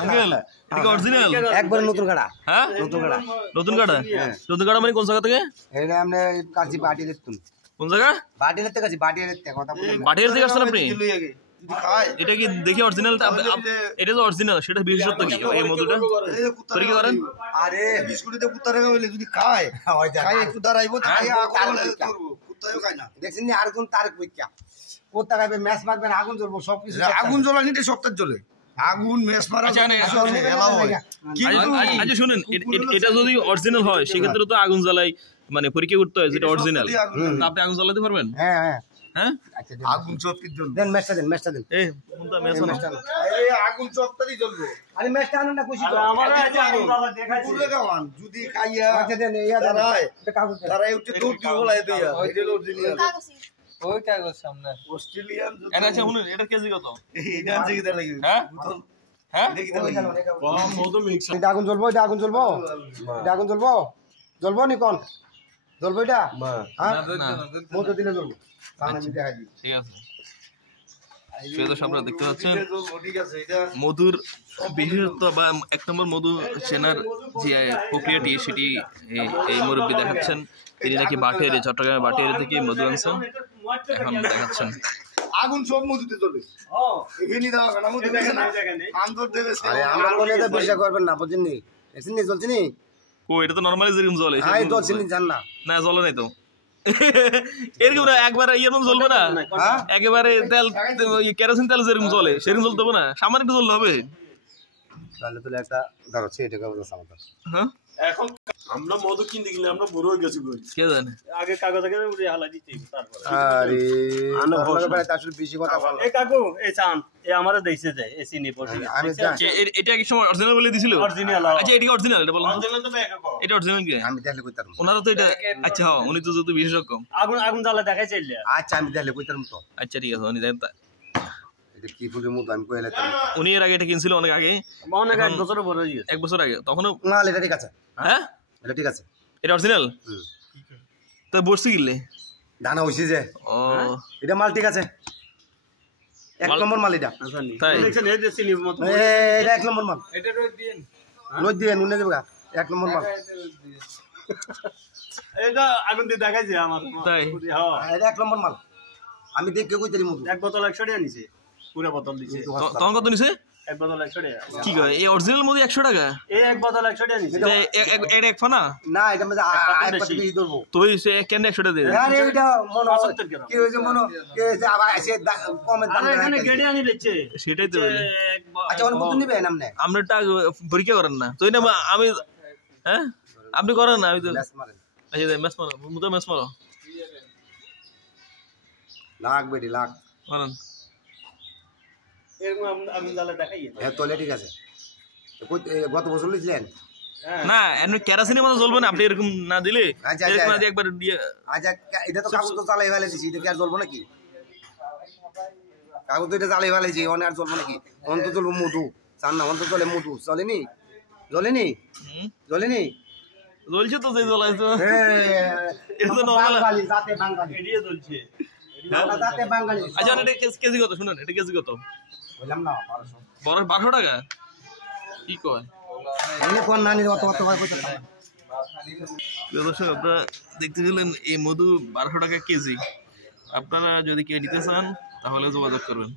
Uncle এটা কি original? একবারে নতুন কাটা। হ্যাঁ নতুন কাটা। নতুন কাটা? নতুন কাটা মানে কোন জায়গা থেকে? এটা আমরা কাছি বাটি দেখতুন। কোন জায়গা? বাটি দেখতে কাছি, বাটি দেখতে কথা বলেন। বাটির থেকে আসছেন আপনি? এটা কি দেখি অরিজিনাল? এটা তো অরিজিনাল, সেটা বিশেষত্ব কি এই মধুটা? তোর কি করেন? আরে বিস্কুটিতে কুত্তা রেখে বলে যদি খায় খায় একটু দাঁড়াইবো খায় কুত্তাও খায় না। দেখছেন না আরেকজন তার কইকা কুত্তা খাবে ম্যাচ মারবে আগুন জ্বলবো সবকিছু। আগুন জ্বলানি এটা সপ্তাহ জ্বলে আগুন ম্যাচ মারা। আচ্ছা শুনেন, এটা যদি অরিজিনাল হয় সেক্ষেত্রে তো আগুন জ্বালাই মানে পরীক্ষা করতে হয় যেটা অরিজিনাল। আপনি আগুন জ্বালাতে পারবেন? হ্যাঁ হ্যাঁ হ্যাঁ আগুন চপটির জন্য দেন ম্যাচটা দেন, ম্যাচটা দেন। এই কোনটা ম্যাচ না? এই আগুন চপটারই জ্বলবো। আরে ম্যাচটা আনেন না খুশি তো আমারে আগুন দেখাচ্ছি পুরো গাওয়ান যদি খাইয়া। আচ্ছা দেন ইয়া দাঁড়ায় এটা কাগজ দাঁড়ায় উঠে দৌড় দিয়ে বলাই দেয়া এটা অরিজিনাল ওই কাগজ সামনে অস্ট্রেলিয়ান। আচ্ছা শুনুন, এটা কেজি কত? এটা আছে কি লাগে? হ্যাঁ হ্যাঁ এটা মধু মিক্স। এটা আগুন জ্বলবো, এটা আগুন জ্বলবো, এটা আগুন জ্বলবো, জ্বলবো নি কোন জ্বলবো এটা? হ্যাঁ মধু দিলে জ্বলবো। ঠিক আছে, আপনারা দেখতে পাচ্ছেন মধুর বিশেষত্ব বা এক নম্বর মধু চেনার যে প্রক্রিয়াটি সেটি এই মুরব্বী দেখাচ্ছেন। তিনি নাকি বাটিয়ারি, চট্টগ্রামের বাটিয়ারি থেকে মধু আনছেন, এখন দেখাচ্ছেন। আগুন সব মধুতে জ্বলে। এখানে দাও না মধু দেখেন না আন্দর দেবে। আরে আমার বলে তো বিশ্বাস করবেন না, বুঝছেন নি? এসেন নি জ্বলছে নি? ও এটা তো নরমালি যেরকম জ্বলে এই তো জ্বলছে নি জান না? না জ্বলে নাই তো। এরকম একবারে ইয়ের মতো জ্বলবে না, একেবারে তেল কেরোসিন তেল যেরকম জ্বলে সেরকম জ্বলতে হবে না, সামান্য একটু জ্বলতে হবে। তাহলে তো একটা ধরো সেটা কাগজ আমাদের। হ্যাঁ এখন আমরা মধু কিনতে গেলে আমরা বড় হয়ে গেছি কই কে জানে আগে কাগজ আগে উড়ে হালা দিতে তারপর। আরে আমরা বলে তার সাথে বেশি কথা বল। এই কাকু এই চান এই আমারে দেইছে যায় এসি নি পড়ে আমি এটা কি সময় অরিজিনাল বলে দিছিল? অরিজিনাল। আচ্ছা এটা কি অরিজিনাল? এটা বলুন অরিজিনাল তো ব্যাগ কো এটা অরিজিনাল কি? আমি দেখলে কইতাম ওনারা তো এটা। আচ্ছা হ্যাঁ উনি তো যত বিশেষজ্ঞ। আগুন আগুন জ্বালা দেখাই চাইলে। আচ্ছা আমি দেখলে কইতাম তো। আচ্ছা ঠিক আছে, উনি দেন এটা কি ফুলের মতো আমি কইলে তো। উনি এর আগে এটা কিনছিল অনেক আগে, অনেক এক বছর বড় হয়ে গেছে। এক বছর আগে, তখনও না এটা ঠিক আছে। হ্যাঁ এটা ঠিক আছে, এটা অরিজিনাল। তো বসছি কিনলে দানা হইছে যে। ও এটা মাল ঠিক আছে, এক নম্বর মাল এটা। তাই দেখছেন এই যে চিনি মত এটা এক নম্বর মাল। এটা রোজ দিন, রোজ দিন উনি দেবগা এক নম্বর মাল। এটা আগুন দিয়ে দেখাইছে আমার। তাই হ্যাঁ এটা এক নম্বর মাল। আমি দেখে কইতারি মধু এক বোতল 100 টাকা নিছে, পুরো বোতল দিছে। তখন কত নিছে? এক বোতল 100 টাকা। কি কয় এই অরিজিনাল মধু 100 টাকা? এই এক বোতল 100 টাকা নিছে। এটা এক ফানা না, এটা মধ্যে এক পাতি বেশি ধরবো। তুই সে কেন 100 টাকা দে? আরে এটা মনে 75 গ্রাম কি হইছে মনে কে যে আবার এসে কমে দাম আরে এখানে গেড়ে আনি দিচ্ছে সেটাই তো। আচ্ছা ওর মধু নিবে নামনে আমরা টাকা পরীক্ষা করেন না তুই না? আমি হ্যাঁ আপনি করেন না, আমি তো ম্যাচ মারেন। আচ্ছা ম্যাচ মারো, মুদা ম্যাচ মারো, লাখ বেটি লাখ মারেন। এরকম আগুন জ্বালা দেখাই। হ্যাঁ তোলে ঠিক আছে। গত বছর লিখলেন না এমনি কেরাসিনের মতো জ্বলবে না আপনি এরকম না দিলে। এরকম না দিয়ে একবার দিয়ে। আচ্ছা এটা তো কাগজ তো জ্বালাই ফেলে দিছি, এটা কি আর জ্বলবো নাকি? কাগজ তো এটা জ্বালাই ফেলেছি, অনে আর জ্বলবো নাকি? অন্ত জ্বলবো মধু, চান না অন্ত জ্বলে মধু। জ্বলেনি জ্বলেনি জ্বলেনি জ্বলছে তো, যে জ্বলাইছো এটা তো নরমাল বাঙালি জাতে বাঙালি এড়িয়ে জ্বলছে। জাতে বাঙালি। আচ্ছা এটা কেজি কত? শুনুন এটা কেজি কত? বললাম না 1200। বড় 1200 টাকা কি কয়? এনে কোন নানি অত অত ভাই কইতে। দর্শক আপনারা দেখতে গেলেন এই মধু 1200 টাকা কেজি। আপনারা যদি কেউ নিতে চান তাহলে যোগাযোগ করবেন।